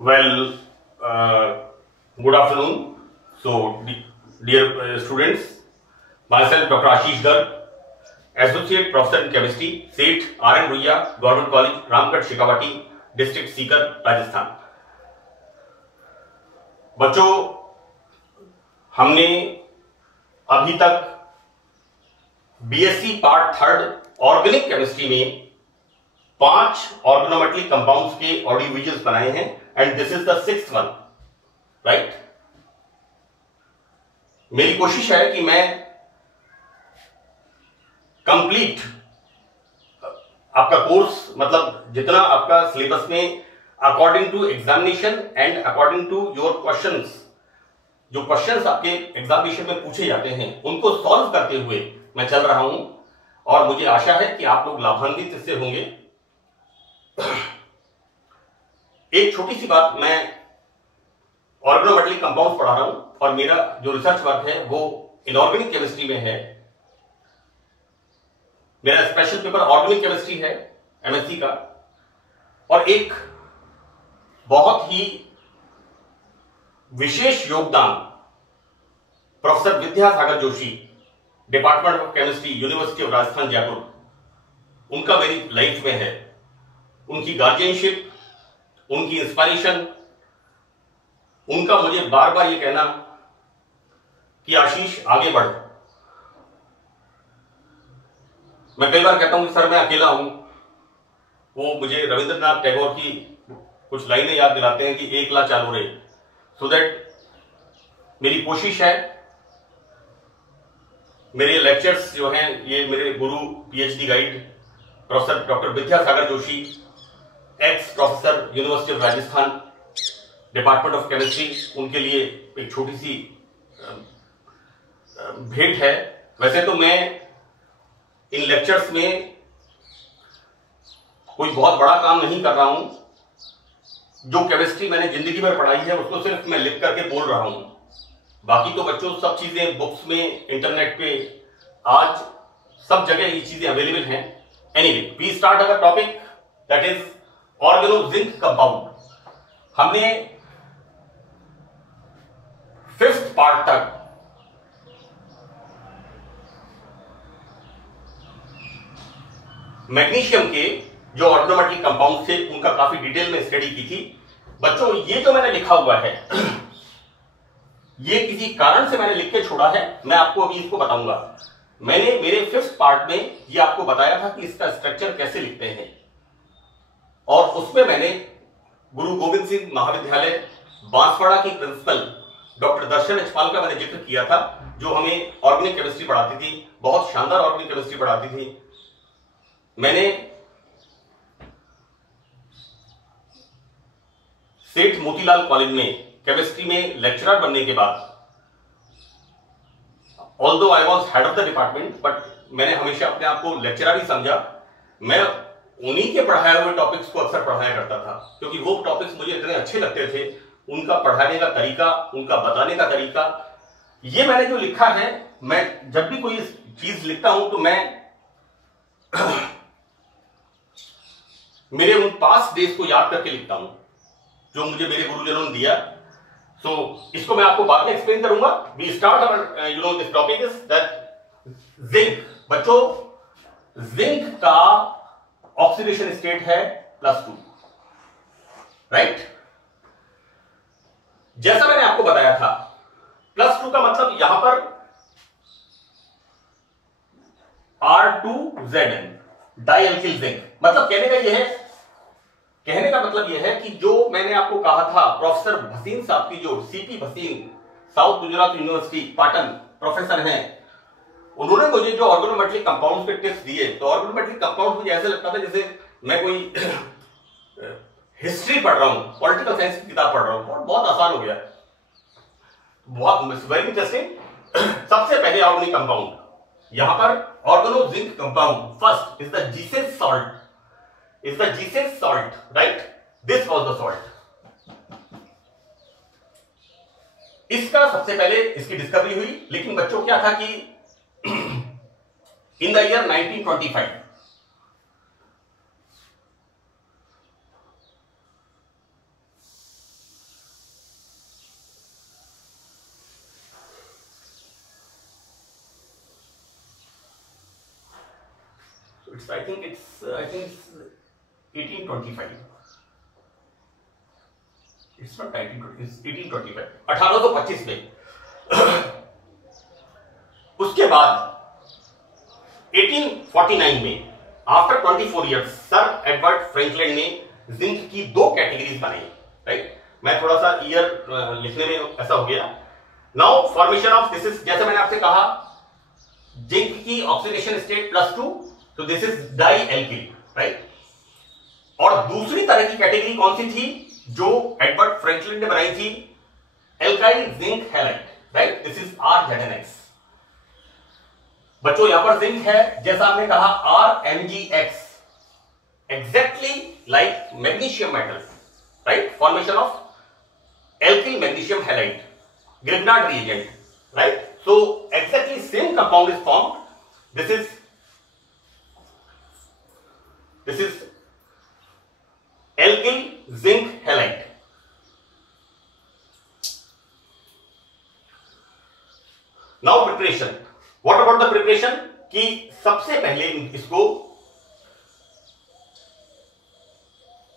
Well, good afternoon. So, dear students, myself Dr. Ashish Garg, Associate Professor in Chemistry, SEET, R.N. Ruia, Government College, Ramgarh, Shekhawati, District Sikar, Rajasthan. बच्चों, हमने अभी तक BSc part third organic chemistry में 5 organometallic compounds के audio visuals बनाए हैं and this is the 6th one, right. मेरी कोशिश है कि मैं कंप्लीट आपका कोर्स, मतलब जितना आपका सिलेबस में according to examination and according to your questions, जो क्वेश्चंस आपके एग्जामिनेशन में पूछे जाते हैं उनको सॉल्व करते हुए मैं चल रहा हूं और मुझे आशा है कि आप लोग लाभान्वित इससे होंगे। एक छोटी सी बात, मैं ऑर्गेनोमेटलिक कंपाउंड्स पढ़ा रहा हूं और मेरा जो रिसर्च वर्क है वो इनऑर्गेनिक केमिस्ट्री में है। मेरा स्पेशल पेपर ऑर्गेनिक केमिस्ट्री है एमएससी का, और एक बहुत ही विशेष योगदान professor Vidyasagar Joshi, department of chemistry, university of Rajasthan Jaipur, उनका मेरी लाइफ में है। उनकी गार्जियनशिप, उनकी इंस्पायरेशन, उनका मुझे बार बार ये कहना कि आशीष आगे बढ़। मैं कई बार कहता हूं कि सर मैं अकेला हूं, वो मुझे रविंद्रनाथ टैगोर की कुछ लाइनें याद दिलाते हैं कि एकला चालू रहे। सो दैट मेरी कोशिश है, मेरे लेक्चर्स जो हैं ये मेरे गुरु PhD guide professor doctor Vidyasagar Joshi, x professor university of Rajasthan, department of chemistry, उनके लिए एक छोटी सी भेंट है। वैसे तो मैं इन लेक्चर्स में कोई बहुत बड़ा काम नहीं कर रहा हूं, जो केमिस्ट्री मैंने जिंदगी भर पढ़ाई है उसको सिर्फ मैं लिख करके बोल रहा हूं। बाकी तो बच्चों सब चीजें बुक्स में, इंटरनेट पे आज सब जगह ये चीजें अवेलेबल हैं। Anyway, we start our topic that is organozinc compound. हमने 5th पार्ट तक मैग्नीशियम के जो ऑर्गेनोमेटलिक कंपाउंड थे उनका काफी डिटेल में स्टडी की थी। बच्चों, ये जो मैंने लिखा हुआ है ये किसी कारण से मैंने लिख के छोड़ा है, मैं आपको अभी इसको बताऊंगा। मैंने मेरे 5th पार्ट में ये आपको बताया था कि इसका स्ट्रक्चर कैसे लिखते हैं, और उसमें मैंने गुरु गोविंद सिंह महाविद्यालय बांसवाड़ा की प्रिंसिपल डॉक्टर दर्शन एचपाल का मैंने जिक्र किया था, जो हमें ऑर्गेनिक केमिस्ट्री पढ़ाती थी, बहुत शानदार ऑर्गेनिक केमिस्ट्री पढ़ाती थी। मैंने सेठ मोतीलाल कॉलेज में केमिस्ट्री में लेक्चरर बनने के बाद, although I was head of the department, but मैंने हमेशा अपने आप को लेक्चरर ही समझा। मैं उन्हीं के पढ़ाए हुए टॉपिक्स को अक्सर पढ़ाया करता था, क्योंकि वो टॉपिक्स मुझे इतने अच्छे लगते थे, उनका पढ़ाने का तरीका, उनका बताने का तरीका। ये मैंने जो लिखा है, मैं जब भी कोई चीज लिखता हूं तो मैं मेरे उन पास्ट डेज को याद करके लिखता हूं जो मुझे मेरे गुरुजनों ने दिया। सो इसको मैं आपको बाद में एक्सप्लेन करूंगा। We start our this topic is that zinc. बच्चों, जिंक का ऑक्सीडेशन स्टेट है +2, राइट। जैसा मैंने आपको बताया था, +2 का मतलब यहां पर R2Zn, डाइअल्किल जिंक। मतलब कहने का मतलब यह है कि जो मैंने आपको कहा था, प्रोफेसर भसीन साहब की, जो CP Bhasin, south Gujarat university Patan professor हैं, उन्होंने मुझे जो ऑर्गेनोमेटलिक कंपाउंड्स के टिप्स दिए, तो ऑर्गेनोमेटलिक कंपाउंड्स मुझे ऐसे लगता था जैसे मैं कोई हिस्ट्री पढ़ रहा हूं, पॉलिटिकल साइंस की किताब पढ़ रहा हूं, और बहुत आसान हो गया, बहुत वेरी इंटरेस्टिंग। सबसे पहले ऑर्गेनिक कंपाउंड, यहां पर organozinc compound first is the Zeise's salt, right. This was the salt. इसका सबसे पहले इसकी डिस्कवरी हुई, लेकिन बच्चों क्या था कि in the year 1925 1925 it's I think it's 1825। It's not 1920, 1825, 1825 में। उसके बाद 1849 में after 24 years sir Edward Franklin ने जिंक की दो कैटेगरीज बनाई, राइट। मैं थोड़ा सा ईयर लिखने में ऐसा हो गया। Now formation of this is, जैसे मैंने आपसे कहा जिंक की ऑक्सीडेशन स्टेट +2, तो this is dialkyl, right. और दूसरी तरह की कैटेगरी कौन सी थी जो एडवर्ड फ्रैंकलिन ने बनाई थी? Alkyl zinc halide, right. This is RZnX। बच्चों यहां पर जिंक है, जैसा हमने कहा RMgX, exactly like magnesium metal, right. Formation of alkyl magnesium halide, Grignard reagent, right? So exactly same compound is formed. This is alkyl zinc halide. Now preparation. What about the preparation? कि सबसे पहले इसको,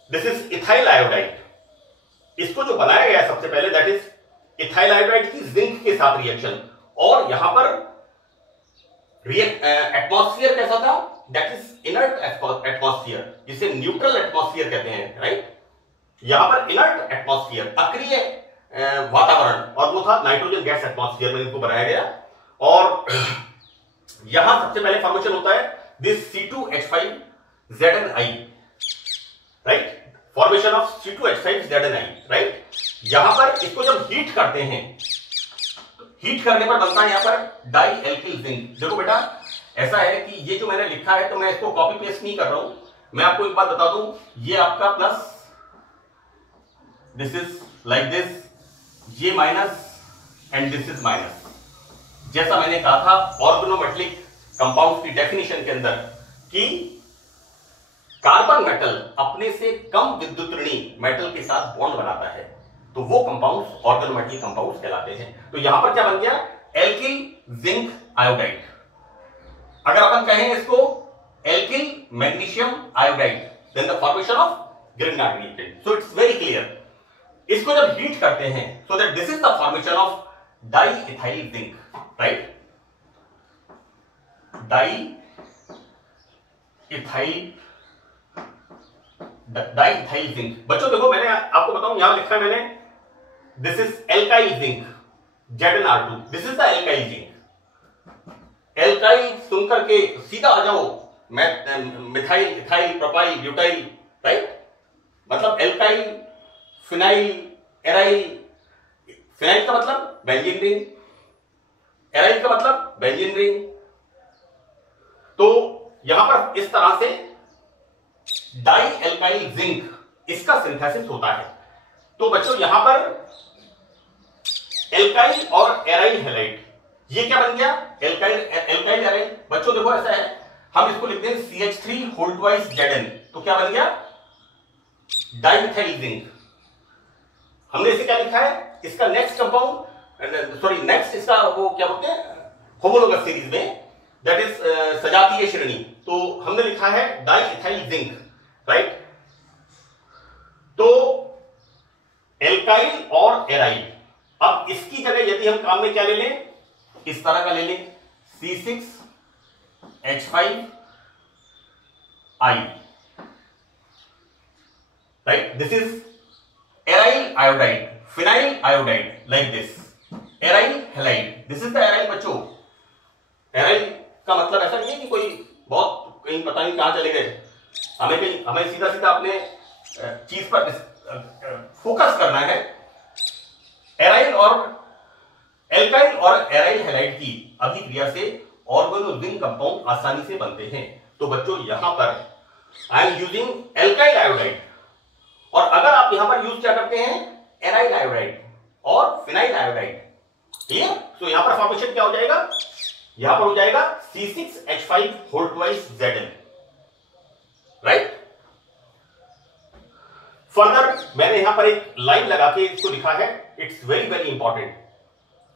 this is ethyl iodide, इसको जो बनाया गया सबसे पहले दैट इज इथाइल आयोडाइड की जिंक के साथ रिएक्शन। और यहां पर एटमॉस्फेयर कैसा था? दैट इज इनर्ट एटमॉस्फेयर, जिसे न्यूट्रल एटमॉस्फेयर कहते हैं, राइट। यहां पर इनर्ट एटमॉस्फेयर, अक्रिय वातावरण, और वो था नाइट्रोजन गैस एटमॉस्फेयर में इनको बनाया गया। और यहां सबसे पहले फॉर्मेशन होता है this C2H5ZnI, right. Formation of C2H5ZnI, right. यहां पर इसको जब हीट करते हैं, हीट करने पर बनता है यहां पर डाई एल्किल जिंक। देखो बेटा ऐसा है कि ये जो मैंने लिखा है तो मैं इसको कॉपी पेस्ट नहीं कर रहा हूं। मैं आपको एक बात बता दूं, ये आपका plus, this is like this, ये minus and this is minus. जैसा मैंने कहा था ऑर्गेनोमेटेलिक कंपाउंड की डेफिनेशन के अंदर कि कार्बन मेटल अपने से कम विद्युतऋणी मेटल के साथ बॉन्ड बनाता है, तो वो कंपाउंड्स ऑर्गेनोमेटेलिक कंपाउंड्स कहलाते हैं। तो यहां पर क्या बन गया? Alkyl zinc iodide. अगर अपन कहें इसको alkyl magnesium iodide, then the formation of Grignard reagent. So it's very clear. इसको जब हीट करते हैं so that this is the formation of diethyl zinc, right. Diethyl zinc. बच्चों देखो मैंने आपको बताऊं, यहां लिखा है मैंने this is alkyl zinc ZnR2, this is the alkyl zinc. Alkyl सुनकर के सीधा आ जाओ methyl, ethyl, propyl, butyl, right. मतलब एल्काइल, फिनाइल, एराइल। फिनाइल का मतलब बेंजीन रिंग, एराइल का मतलब बेंजीन रिंग। तो यहां पर इस तरह से डाई एल्काइल जिंक इसका सिंथेसिस होता है। तो बच्चों यहां पर एल्काइल और एराइल हैलाइड, ये क्या बन गया? Alkyl aryl. बच्चों देखो ऐसा है, हम इसको लिखते हैं CH3(Zn), तो क्या बन गया? Dimethyl zinc. हमने इसे क्या लिखा है? इसका नेक्स्ट कंपाउंड, सॉरी नेक्स्ट इसका वो क्या बोलते हैं होमोलोगस सीरीज में, दैट इज सजातीय श्रेणी, तो हमने लिखा है डाइइथाइल जिंक, राइट। तो एल्काइल और एराइल। अब इसकी जगह यदि हम काम में क्या ले लें, इस तरह का ले लें C6H5I, right. This is aryl iodide, phenyl iodide, like this. Aryl halide, this is the aryl. बच्चों एराइल का मतलब ऐसा नहीं है कि कोई बहुत कहीं पता नहीं कहां चले गए, हमें सीधा सीधा अपने चीज पर फोकस करना है। एराइल और एल्काइल और एराइल हैलाइड की अभिक्रिया से ऑर्गेनोजिंक कंपाउंड आसानी से बनते हैं। तो बच्चों यहां पर I am using alkyl iodide, और अगर आप यहां पर यूज क्या करते हैं एराइल आयोडाइड और फिनाइल आयोडाइड, क्लियर। तो यहां पर फॉर्मेशन क्या हो जाएगा? यहां पर हो जाएगा C6H5(Zn), राइट। फर्दर मैंने यहां पर एक लाइन लगा के इसको लिखा है, it's very very important,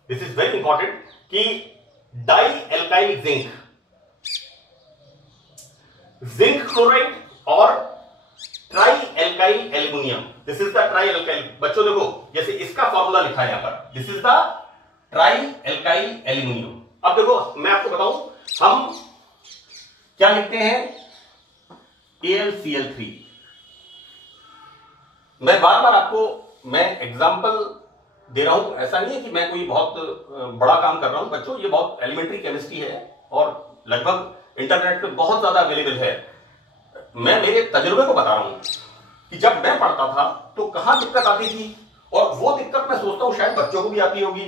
this is very important, कि di alkyl zinc zinc chloride और tri alkyl aluminium. This is the tri alkyl. बच्चों देखो, जैसे इसका फॉर्मूला लिखा है यहां पर, this is the tri alkyl aluminium. अब देखो मैं आपको बताऊं, हम क्या लिखते हैं, AlCl3। मैं बार बार आपको मैं एग्जांपल दे रहा हूं, ऐसा नहीं है कि मैं कोई बहुत बड़ा काम कर रहा हूं बच्चों, ये बहुत एलिमेंट्री केमिस्ट्री है और लगभग इंटरनेट पे बहुत ज्यादा अवेलेबल है। मैं मेरे तजुर्बे को बता रहा हूं कि जब मैं पढ़ता था तो कहां दिक्कत आती थी, और वो दिक्कत मैं सोचता हूं शायद बच्चों को भी आती होगी।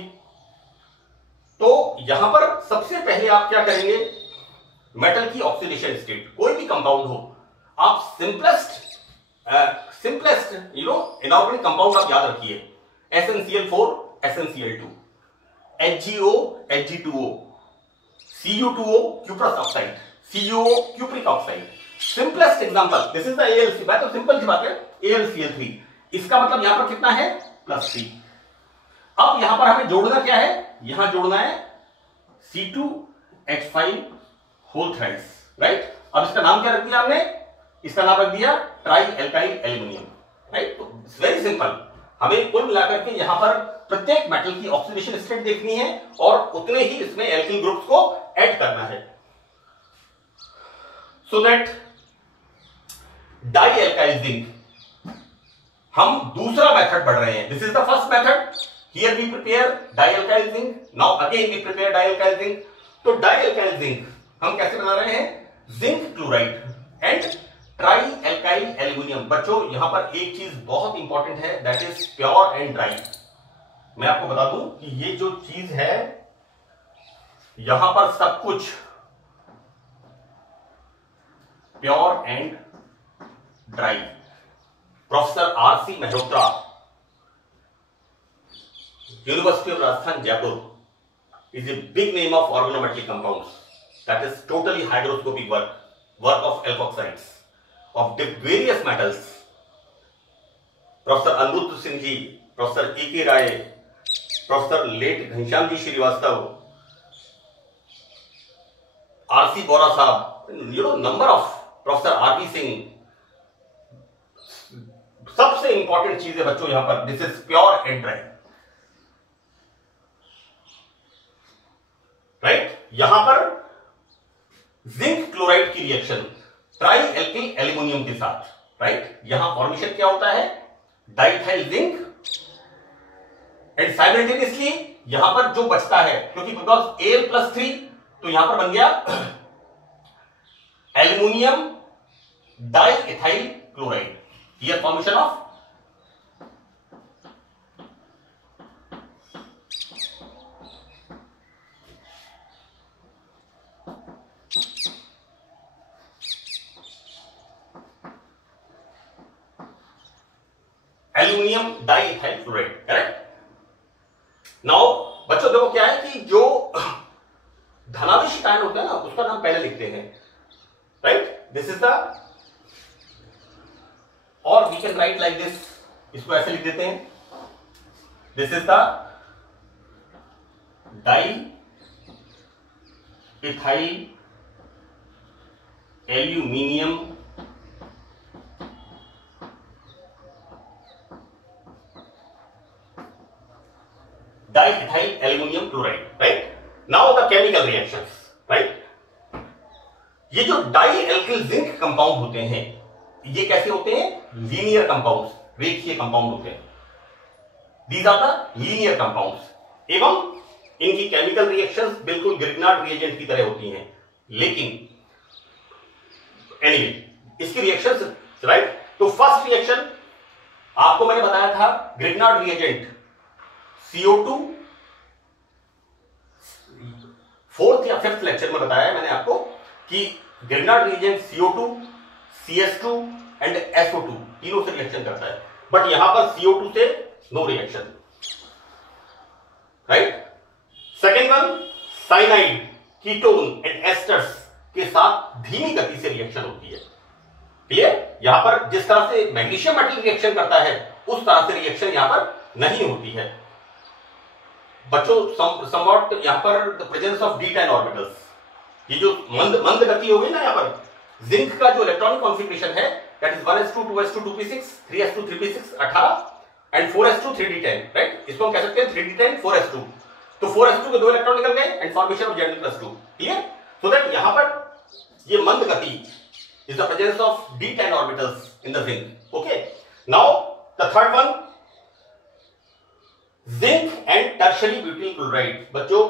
तो यहां पर सबसे पहले आप क्या करेंगे, मेटल की ऑक्सीडेशन स्टेट, कोई भी कंपाउंड हो, आप सिंपलेस्ट इनऑर्गेनिक कंपाउंड आप याद रखिए, SnCl4 SnCl2, HgO Hg2O, Cu2O cuprous oxide, CuO cupric oxide. Simplest example, this is the AlC। बात तो सिंपल सी बात है, AlCl3। इसका मतलब यहां पर कितना है, +3। अब यहां पर हमें जोड़ना क्या है, यहां जोड़ना है C2H5 होल थ्राइस, राइट। अब इसका नाम क्या रख दिया हमने, इसका नाम रख दिया ट्राई एल्काइल एल्यूमिनियम, राइट। तो इट्स वेरी सिंपल। हमें कुल मिलाकर के यहां पर प्रत्येक मेटल की ऑक्सीडेशन स्टेट देखनी है और उतने ही इसमें एल्किल ग्रुप्स को ऐड करना है, so that die alkyl zinc. हम दूसरा मेथड पढ़ रहे हैं, this is the first method. Here we prepare die alkyl zinc, now again we prepare die alkyl zinc. तो डाई एल्काइल जिंक हम कैसे बना रहे हैं, zinc chloride and try alkyl aluminium. बच्चों यहां पर एक चीज बहुत इंपॉर्टेंट है, that is pure and dry. मैं आपको बता दूं कि ये जो चीज है, यहां पर सब कुछ pure and dry. Professor RC Mehrotra, university of Rajasthan Jaipur, is a big name of organometallic compounds, that is totally hydroscopic work of alkoxides of various metals. Professor Aniruddh Singh ji, professor AK Rai, professor late Ghanshyam ji Shrivastava, RC Bora sahab, number of, professor RB Singh. सबसे important चीज है बच्चों यहां पर, this is pure and dry, right. यहां पर zinc chloride की reaction try alkyl aluminium के साथ, राइट। यहां फॉर्मेशन क्या होता है, डाइथाइल जिंक, एंड साइमल्टेनियसली यहां पर जो बचता है, क्योंकि बिकॉज Al+3, तो यहां पर बन गया aluminium diethyl chloride. Here formation of aluminium diethyl chloride, correct. Now बच्चों देखो क्या है कि जो धनावेशी आयन होते हैं ना, उसका नाम पहले लिखते हैं, राइट। दिस इज द, और we can write like this, इसको ऐसे लिख देते हैं, this is the diethyl aluminium diethyl aluminium chloride, right. Now the chemical reactions, right. ये जो डाई एल्किल जिंक कंपाउंड होते हैं, ये कैसे होते हैं, लीनियर कंपाउंड्स, रेखीय कंपाउंड होते हैं। These are the linear compounds, एवं इनकी केमिकल रिएक्शंस बिल्कुल ग्रिग्नार्ड रिएजेंट की तरह होती हैं। लेकिन एनीवे इसकी रिएक्शंस, राइट। तो फर्स्ट रिएक्शन आपको मैंने बताया था, ग्रिग्नार्ड रिएजेंट CO2, फोर्थ या फिफ्थ लेक्चर में बताया मैंने आपको कि Grignard reagent CO2, CS2 and SO2 तीनों से रिएक्शन करता है, बट यहां पर CO2 से no reaction, right. Second one, cyanide, ketone and esters के साथ धीमी गति से रिएक्शन होती है, क्लियर। यहां पर जिस तरह से मैग्नीशियम मेटल रिएक्शन करता है, उस तरह से रिएक्शन यहां पर नहीं होती है बच्चों। समवॉट यहां पर the presence of D10 orbitals, ये जो मंद गति होगी ना यहां पर, जिंक का जो इलेक्ट्रॉनिक कॉन्फ़िगरेशन है that is 1s2 2s2 2p6 3s2 3p6 18 and 4s2 3d10, right. इसको हम कह सकते हैं 3d10 4s2। तो 4s2 के 2 इलेक्ट्रॉन निकल गए and formation of Zn+2, clear. So that यहां पर ये मंद गति is the presence of d10 orbitals in the zinc. Okay, now the third one, zinc and tertiary butyl chloride. बच्चों,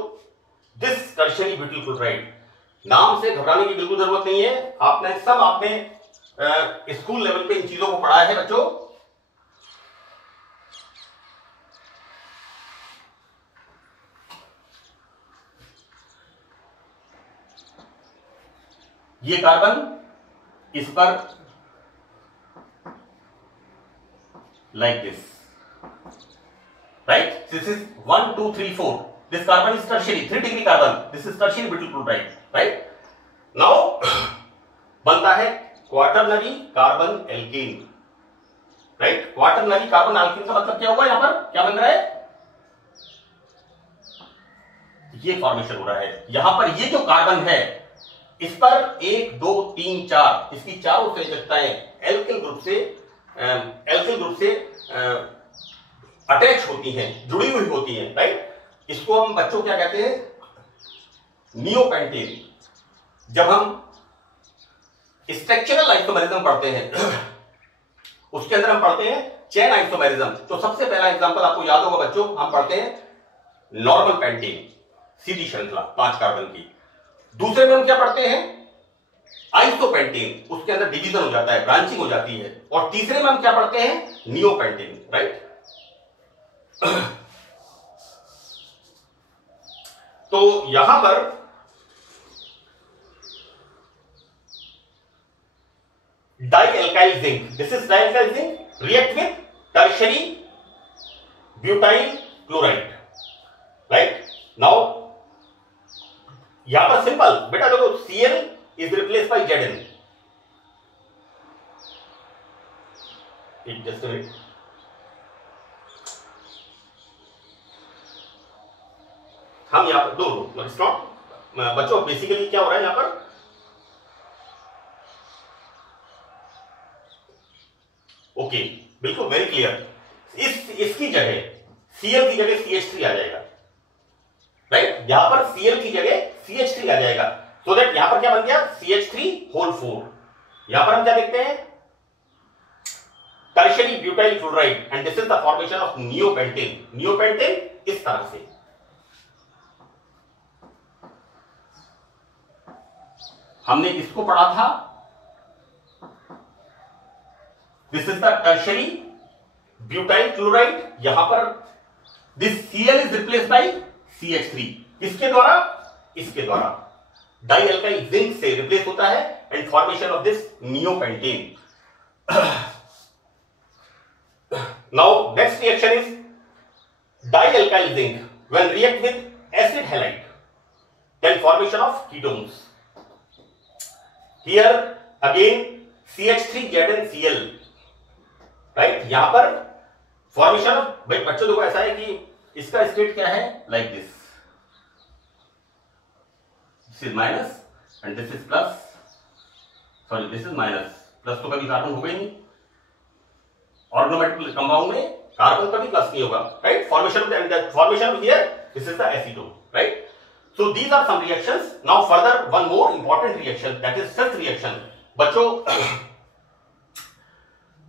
दिस टर्शियरी ब्यूटिल क्लोराइड, नाम से घबराने की बिल्कुल जरूरत नहीं है। आपने स्कूल लेवल पे इन चीजों को पढ़ा है बच्चों। ये कार्बन इस पर like this, right. This is 1 2 3 4, this carbon is tertiary 3 degree carbon, this is tertiary butyl chloride, right. Now बनता है quaternary carbon alkene, right. Quaternary carbon alkene का मतलब क्या हुआ, यहां पर क्या बन रहा है, ये फॉर्मेशन हो रहा है। यहां पर ये जो कार्बन है इस पर 1 2 3 4 इसकी चारों संयोजकताएं एल्किल ग्रुप से अटैच होती हैं, जुड़ी हुई होती हैं, राइट। इसको हम बच्चों क्या कहते हैं, नियोपेंटेन। जब हम स्ट्रक्चरल आइसोमेरिज्म पढ़ते हैं उसके अंदर हम पढ़ते हैं चेन आइसोमेरिज्म। तो सबसे पहला एग्जांपल आपको याद होगा बच्चों, हम पढ़ते हैं नॉर्मल पेंटेन, सीधी श्रृंखला 5 कार्बन की। दूसरे में हम क्या पढ़ते हैं, आइसोपेंटेन, उसके अंदर डिवीजन हो जाता है, ब्रांचिंग हो जाती है। और तीसरे में हम क्या पढ़ते हैं, नियोपेंटेन, राइट। तो यहां पर dialkyl zinc, this is dialkyl zinc, react with tertiary butyl chloride, right. Now यहां पर सिंपल बेटा देखो, Cl is replace by Zn। Just a minute, हम यहां पर दो इट्स नॉट बच्चों, बेसिकली क्या हो रहा है यहां पर, ओके, बिल्कुल वेरी क्लियर। इसकी जगह Cl की जगह CH3 आ जाएगा, राइट। यहां पर Cl की जगह CH3 आ जाएगा। सो दैट यहां पर क्या बन गया, CH3 होल 4। यहां पर हम क्या देखते हैं, tertiary butyl chloride and this is the formation of neopentane. Neopentane इस तरह से, हमने इसको पढ़ा था, this is the tertiary butyl chloride. यहां पर this Cl is replace bye CH3, इसके द्वारा, इसके द्वारा डाइएल्काइल जिंक से रिप्लेस होता है and formation of this neopentane. Now next reaction is dialkyl zinc when react with acid halide, then formation of ketones. Here again CH3ZnCl, right. यहां पर formation of, भाई बच्चों देखो ऐसा है कि इसका स्टेट क्या है, like this is minus and this is plus, sorry this is minus, plus तो कभी कार्बन होगा ही नहीं, ऑर्गेनोमेटिक कंपाउंड में कार्बन कभी प्लस नहीं होगा, right. Formation of here this is the acetone, right. So these are some reactions. Now further one more important reaction, that is fifth reaction. बच्चों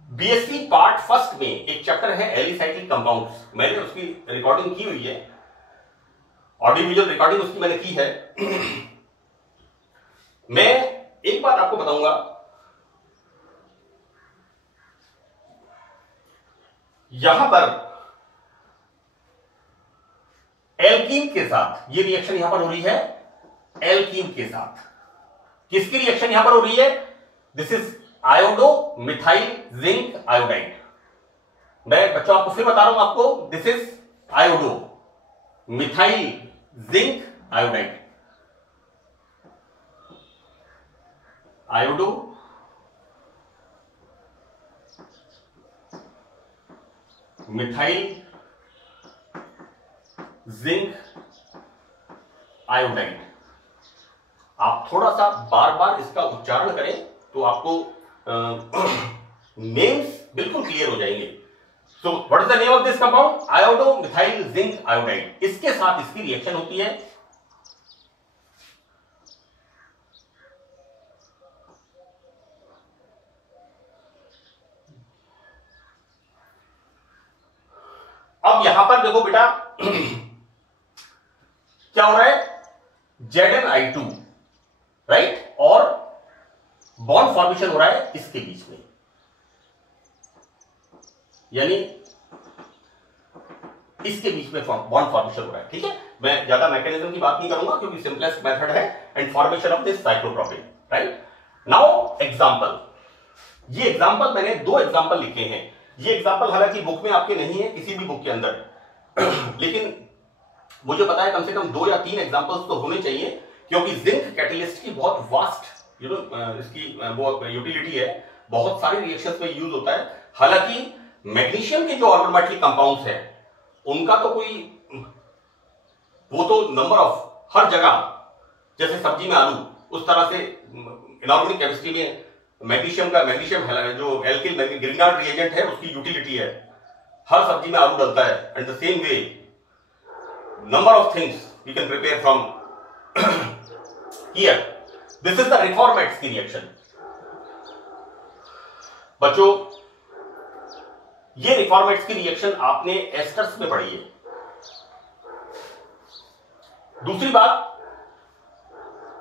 बीएससी पार्ट फर्स्ट में एक chapter है alicyclic compounds, मैंने उसकी recording की हुई है, audio visual recording उसकी मैंने की है। मैं एक बात आपको बताऊंगा, यहां पर एल्कीन के साथ ये रिएक्शन यहां पर हो रही है, एल्कीन के साथ किसकी रिएक्शन यहां पर हो रही है, this is iodo methyl zinc iodide. मैं बच्चों आपको फिर बता रहा हूं आपको, this is iodo methyl zinc iodide, iodo methyl zinc iodide. आप थोड़ा सा बार बार इसका उच्चारण करें, तो आपको नेम्स बिल्कुल क्लियर हो जाएंगे। So what is the name of this compound? Iodo methyl zinc iodide. इसके साथ इसकी रिएक्शन होती है अब यहां पर देखो बेटा क्या हो रहा है, ZnI2, राइट, और बॉन्ड फॉर्मेशन हो रहा है इसके बीच में, यानी इसके बीच में बॉन्ड फॉर्मेशन हो रहा है। ठीक है, मैं ज्यादा मैकेनिज्म की बात नहीं करूंगा क्योंकि सिंपलेस्ट मेथड है and formation of this cyclopropane, right. Now example, ये एग्जांपल मैंने 2 एग्जांपल लिखे हैं। ये एग्जांपल हालांकि बुक में आपके नहीं है, किसी भी बुक के अंदर लेकिन मुझे पता है कम से कम 2 या 3 एग्जांपल्स तो होने चाहिए, क्योंकि जिंक कैटलिस्ट की बहुत वास्ट इसकी वो यूटिलिटी है, बहुत सारे रिएक्शंस में यूज होता है। हालांकि मैग्नीशियम के जो ऑर्गेनोमेटल कंपाउंड्स हैं उनका तो कोई, वो तो नंबर ऑफ हर जगह, जैसे सब्जी में आलू, उस तरह से इनऑर्गेनिक केमिस्ट्री में मैग्नीशियम जो एल्किल ग्रिग्नार्ड रिएजेंट है उसकी यूटिलिटी है, हर सब्जी में आलू डलता है। And the same way number of things we can prepare from here. This is the Reformats reaction. बच्चों, ये Reformats की रिएक्शन आपने एस्टर्स में पढ़ी है। दूसरी बात,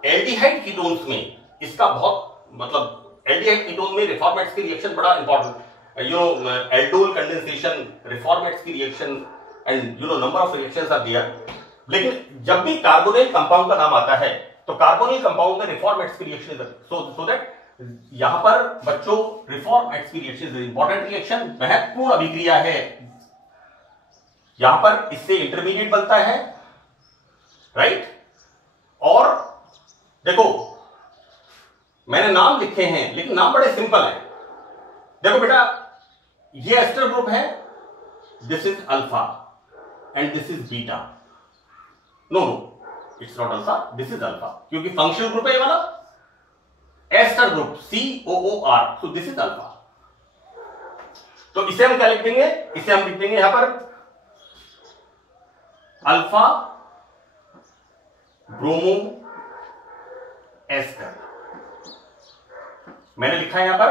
एल्डिहाइड कीटोन्स में इसका बहुत मतलब, एल्डिहाइड कीटोन में Reformats की रिएक्शन बड़ा इंपॉर्टेंट, एल्डोल कंडेंसेशन, Reformats की reaction and number of reactions are there. लेकिन जब भी कार्बोनिल कंपाउंड का नाम आता है तो कार्बोनिल कंपाउंड में Reformats की रिएक्शन, सो दैट यहां पर बच्चों Reformats की रिएक्शन इज इंपॉर्टेंट रिएक्शन, महत्वपूर्ण अभिक्रिया है। यहां पर इससे इंटरमीडिएट बनता है, राइट। और देखो मैंने नाम लिखे हैं लेकिन नाम बड़े सिंपल है। देखो बेटा, ये एस्टर ग्रुप है, this is alpha and this is beta. No, it's not alpha, this is alpha, क्योंकि फंक्शनल ग्रुप है ये वाला, ester group COOR, so this is alpha। तो इसे हम क्या लिख देंगे, इसे हम लिख देंगे यहां पर अल्फा ब्रोमो एस्टर। मैंने लिखा है यहां पर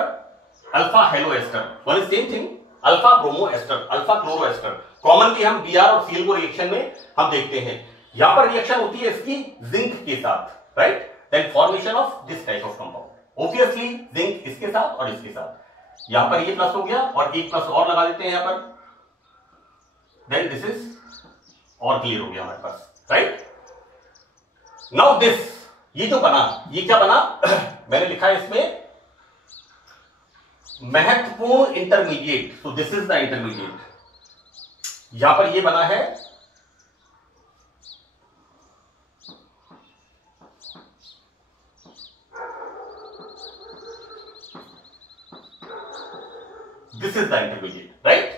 alpha halo ester, one is same thing, alpha bromo ester, alpha chloro ester. Commonly हम Br और Cl को रिएक्शन में हम देखते हैं। यहां पर रिएक्शन होती है इसकी जिंक के साथ, right, then formation of this type of compound. Obviously zinc इसके साथ और इसके साथ, यहां पर ये प्लस हो गया और एक प्लस और लगा देते हैं यहां पर, देन दिस इज और क्लियर हो गया हमारे पास, राइट। नाउ दिस, ये जो बना, ये क्या बना मैंने लिखा है इसमें महत्वपूर्ण intermediate, so this is the intermediate. यहां पर ये बना है this is the intermediate, right.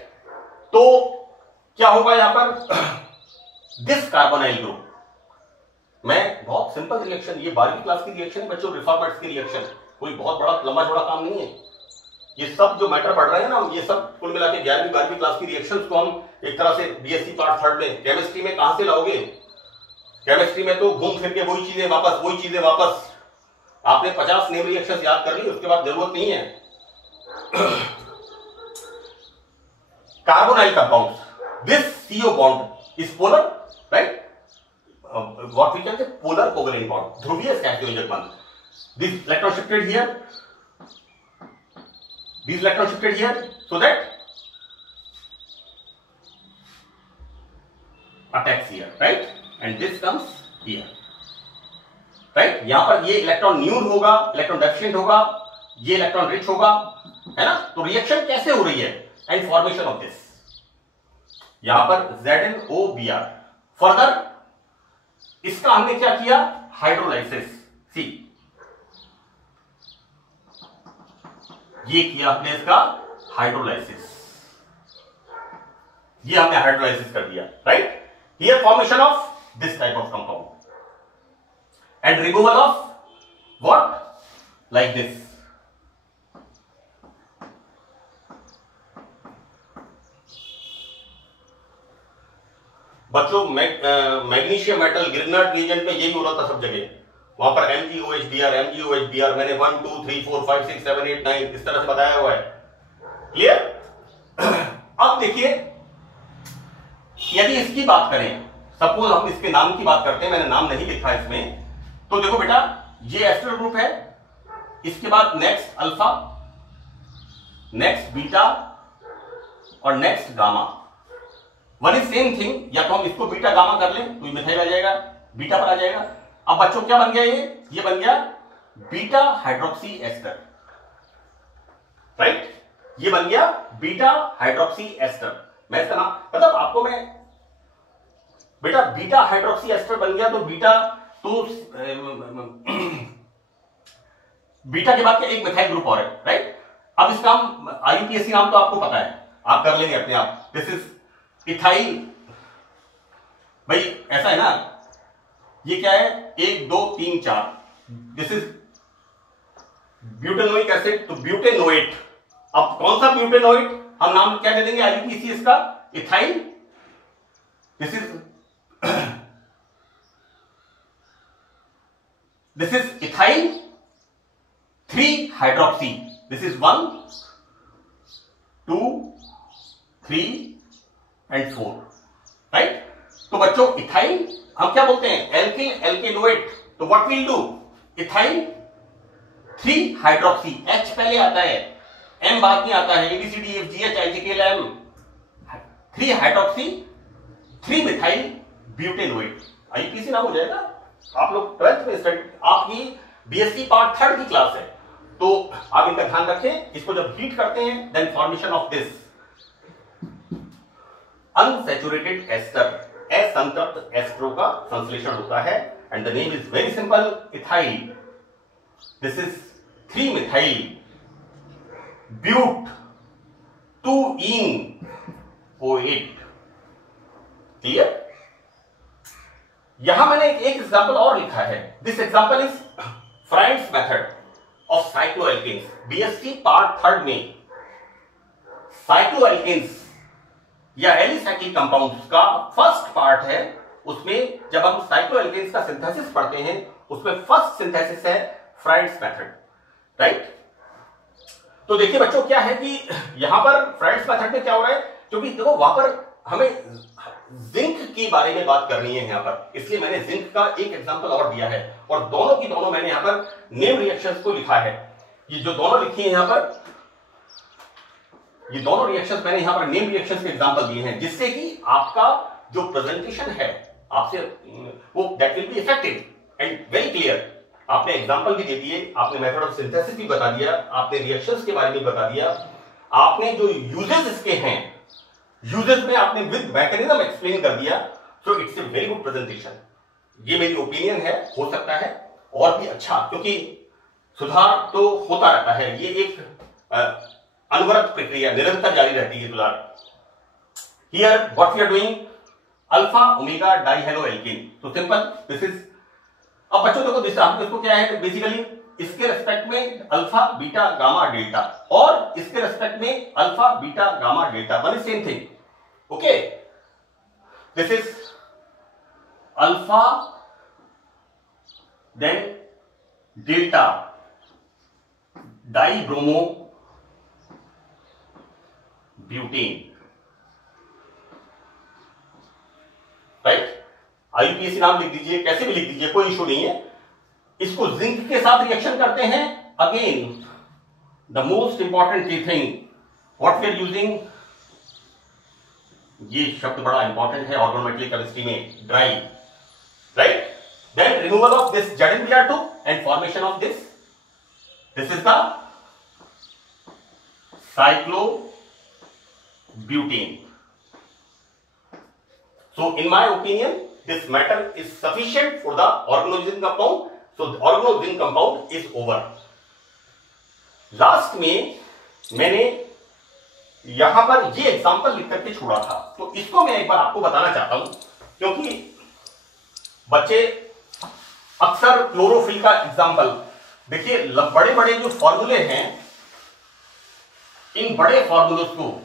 तो क्या होगा यहां पर दिस कार्बोनाइल ग्रुप, मैं बहुत सिंपल रिएक्शन, ये 12वीं क्लास की रिएक्शन है बच्चों, Reformats की रिएक्शन, कोई बहुत बड़ा लंबा चौड़ा काम नहीं है। ये सब जो मैटर पढ़ रहे हैं ना, ये सब कुल मिला के 11वीं 12वीं क्लास की रिएक्शंस को हम एक तरह से BSc पार्ट 3 में, केमिस्ट्री में कहां से लाओगे? केमिस्ट्री में तो घूम फिर के वही चीजें वापस, आपने 50 नेम रिएक्शंस याद कर ली, उसके बाद जरूरत नहीं है। Carbonyl compounds, this CO bond is polar, right, what we can say polar covalent bond, ध्रुवीय स्टैटियोजक बंध। This electron shifted here, these electrons shifted here, so that attacks here, right, and this comes here, right। यहां पर ये electron न्यून होगा, electron deficient होगा, ये इलेक्ट्रॉन रिच होगा, है ना। तो रिएक्शन कैसे हो रही है एंड फॉर्मेशन ऑफ दिस, यहां पर ZnOBr। फर्दर इसका हमने क्या किया, हाइड्रोलाइसिस, सी ये किया हमने इसका हाइड्रोलाइसिस, ये हमने हाइड्रोलाइसिस कर दिया, right. Here formation of this type of compound and removal of what, like this, बच्चों मैग्नीशियम मेटल ग्रिग्नार्ड रिएजेंट में यही हो रहा था सब जगह, वहां पर MgOH मैंने 1 2 3 4 5 6 7 8 9 इस तरह से बताया हुआ है। क्लियर? अब देखिए यदि इसकी बात करें, सपोज हम इसके नाम की बात करते हैं, मैंने नाम नहीं लिखा इसमें, तो देखो बेटा ये एस्टर ग्रुप है, इसके बाद नेक्स्ट अल्फा, नेक्स्ट बीटा और next gamma. One is same thing, या तो हम इसको बीटा गामा कर लें तो ये मिथाइल आ जाएगा, बीटा पर आ जाएगा। अब बच्चों क्या बन गया ये बन गया बीटा हाइड्रोक्सी एस्टर, राइट? ये बन गया बीटा हाइड्रोक्सी एस्टर। मैं इसका नाम मतलब आपको मैं बेटा बीटा हाइड्रोक्सी एस्टर बन गया तो बीटा तो बीटा के बाद एक मिथाइल ग्रुप और है, राइट? अब इसका IUPAC नाम तो आपको पता है, आप कर लेंगे अपने आप। दिस इज इथाइल, भाई ऐसा है ना, ये क्या है 1 2 3 4, दिस इज ब्यूटेनोइक एसिड, तो ब्यूटेनोएट। अब कौन सा ब्यूटेनोएट, हम नाम क्या दे देंगे IUPAC इसका, ethyl. This is ethyl 3 hydroxy, this is 1 2 3 and 4, right? तो बच्चों इथाइल हम क्या बोलते हैं, एल्किल एल्केनोएट, तो what will do, ethyl 3 hydroxy, H पहले आता है, M बाद में आता है, ABCDEFGHIJKLM, 3 हाइड्रोक्सी 3 मिथाइल ब्यूटेनोएट। IUPAC नाम हो जाएगा। आप लोग 12th में स्टडी, आपकी BSc पार्ट 3 की क्लास है, तो आप इनका ध्यान रखें। इसको जब हीट करते हैं then formation of this unsaturated ester, असंतृप्त एस्ट्रो का संश्लेषण होता है, and the name is very simple, ethyl. This is 3 methyl but 2ene OH। Clear? यहां मैंने एक एग्जांपल और लिखा है, this example is Freund's method of cycloalkanes. BSc part 3 में साइक्लोएल्केन्स या एलिसाइक्लिक कंपाउंड्स का फर्स्ट पार्ट है, उसमें जब हम साइक्लोएल्केन्स का सिंथेसिस पढ़ते हैं उसमें फर्स्ट सिंथेसिस है फ्राइड्स मेथड, राइट? तो देखिए बच्चों क्या है कि यहां पर फ्राइड्स मेथड में क्या हो रहा है, क्योंकि देखो वहां पर हमें जिंक के बारे में बात करनी है यहां पर, इसलिए मैंने जिंक का एक एग्जांपल और दिया है, और दोनों की दोनों मैंने यहां पर नेम रिएक्शंस को लिखा है। ये जो दोनों लिखी है यहां पर, ये दोनों रिएक्शंस मैंने यहां पर नेम रिएक्शंस के एग्जांपल दिए हैं, जिससे कि आपका जो प्रेजेंटेशन है आपसे वो that will be effective and very clear. आपने एग्जांपल भी दे दिए, आपने मेथड ऑफ सिंथेसिस भी बता दिया, आपने रिएक्शंस के बारे में बता दिया, आपने जो यूजेस इसके हैं, यूजेस में आपने विद मैकेनिज्म एक्सप्लेन कर दिया। So it's a very good presentation. ये मेरी ओपिनियन है, हो सकता है और भी अच्छा, क्योंकि सुधार तो होता रहता है, ये एक अनवरत प्रक्रिया निरंतर जारी रहती है सुधार। Here what we are doing, alpha omega dihaloalkane, तो सिंपल दिस इज। अब बच्चों देखो इसको क्या है, बेसिकली इसके रेस्पेक्ट में अल्फा बीटा गामा डेल्टा, और इसके रेस्पेक्ट में alpha beta gamma delta, one is same thing, okay? This is alpha then delta dibromo butane, right? IUPAC नाम लिख दीजिए, कैसे भी लिख दीजिए, कोई इशू नहीं है। इसको जिंक के साथ रिएक्शन करते हैं, again the most important thing what we are using, ये शब्द बड़ा इंपॉर्टेंट है ऑर्गेनोमेटलिक केमिस्ट्री में, dry, right? Then removal of this ZnBr2 and formation of this is the cyclobutane. So in my opinion, this matter is sufficient for the organozinc compound. So the organozinc compound is over. Last में मैंने यहां पर ये example लिख करके छोड़ा था, तो इसको मैं एक बार आपको बताना चाहता हूं, क्योंकि बच्चे अक्सर क्लोरोफिल का एग्जांपल देखिए, बड़े बड़े जो फॉर्मूले हैं, इन बड़े फॉर्मूलों को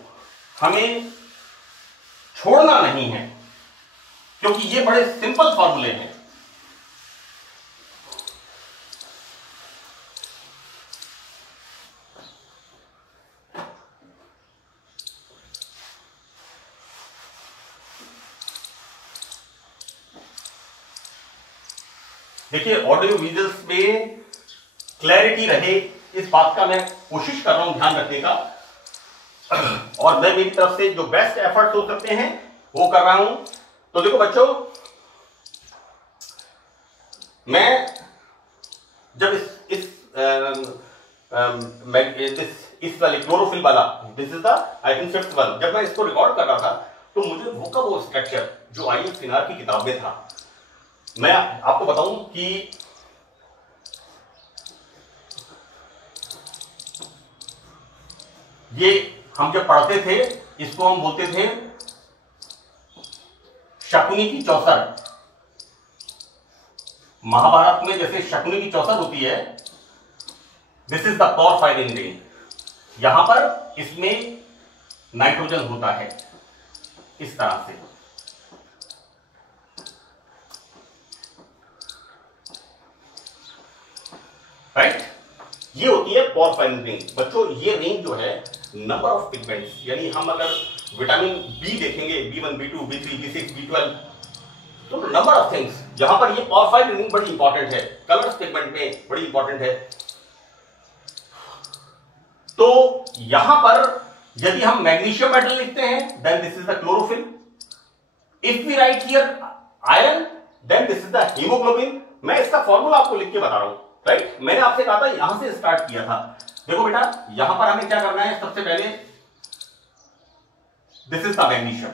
हमें छोड़ना नहीं है। क्योंकि ये बड़े सिंपल फॉर्मूले हैं। देखिए ऑडियो विजुअल्स में क्लैरिटी रहे इस बात का मैं कोशिश कर रहा हूं ध्यान रखने का, और मैं मेरी तरफ से जो बेस्ट एफर्ट हो सकते हैं वो कर रहा हूं। तो देखो बच्चों, मैं जब इस वाले क्लोरोफिल वाला, this is the I think 5th one, जब मैं इसको रिकॉर्ड कर रहा था तो मुझे वो स्ट्रक्चर जो IF सिनार की किताब में था, मैं आपको बताऊं कि ये हम जब पढ़ते थे इसको हम बोलते थे शकुनी की चौसर। महाभारत में जैसे शकुनी की चौसर होती है, this is the porphyrin ring. यहां पर इसमें नाइट्रोजन होता है इस तरह से, राइट? ये होती है पोरफायरिन रिंग। बच्चों ये रिंग जो है नंबर ऑफ पिगमेंट्स, यानी हम अगर विटामिन बी देखेंगे, B1, B2, B3, B6, B12, तो नंबर ऑफ थिंग्स, यहां पर ये पोरफायरिन रिंग बड़ी इंपॉर्टेंट है, कलर्स पिगमेंट में बड़ी इंपॉर्टेंट है। तो यहां पर यदि हम मैग्नीशियम मेटल लिखते हैं then this is the chlorophyll. If we write here iron then this is the haemoglobin. मैं इसका फॉर्मूला आपको लिख के बता रहा हूं, राइट? मैंने आपसे कहा था यहां से स्टार्ट किया था। देखो बेटा, यहां पर हमें क्या करना है, सबसे पहले this is the magnesium,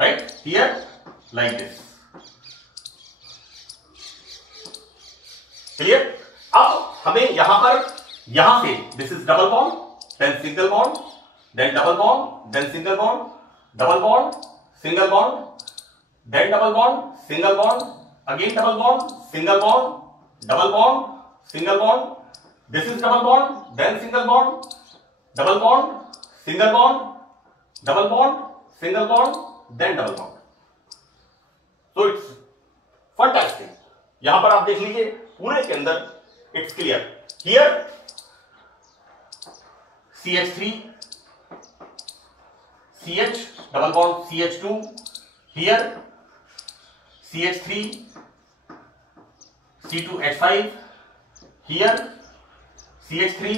right? Here like this, clear? अब हमें यहां से this is double bond, then single bond, then double bond, then single bond, double bond, single bond, then double bond, single bond, again double bond, single bond, double bond, single bond, this is double bond, then single bond, double bond, single bond, double bond, single bond, then double bond. So it's fantastic. यहां पर आप देख लीजिए पूरे के अंदर it's clear. Here CH3, CH, double bond CH2, here CH3, C2H5, here CH3,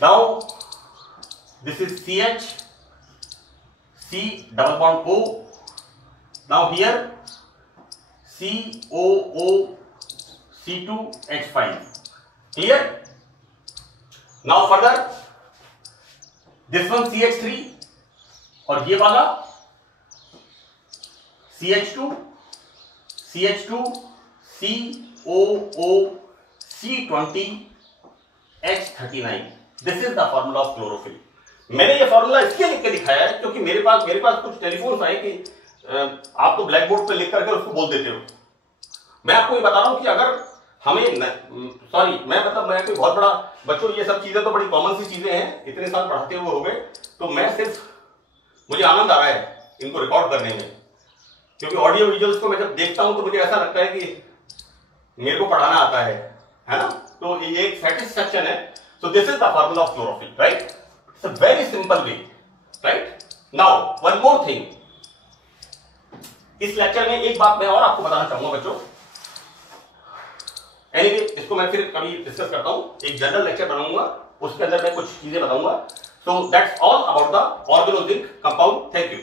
now this is CH, C double bond O, now here COO, C2H5, clear? Now further this one CH3 और ये वाला CH2, CH2, COO, C20, H39, this is the formula of chlorophyll. मैंने ये formula इसलिए लिख के दिखाया है क्योंकि मेरे पास कुछ टेलीफोन आए कि आप तो ब्लैक बोर्ड पे लिख करके उसको बोल देते हो। मैं आपको ये बता रहा हूं कि अगर हमें मैं कोई बहुत बड़ा, बच्चों ये सब चीजें तो बड़ी कॉमन सी चीजें हैं, इतने साल पढ़ाते हुए हो गए, तो मैं सिर्फ, मुझे आनंद आ रहा है इनको रिकॉर्ड करने में, क्योंकि ऑडियो विजुअल्स को मैं जब देखता हूं तो मुझे ऐसा लगता है कि मेरे को पढ़ाना आता है ना? तो ये एक सेटिस्फैक्शन है। So this is the formula of chlorophyll, right? It's a very simple way, right? Now one more thing, इस लेक्चर में एक बात मैं और आपको बताना चाहूंगा बच्चों। एनीवे, इसको मैं फिर कभी डिस्कस करता हूं, एक जनरल लेक्चर बनाऊंगा, उसके अंदर मैं कुछ चीजें बताऊंगा। So that's all about the organozinc compound. Thank you.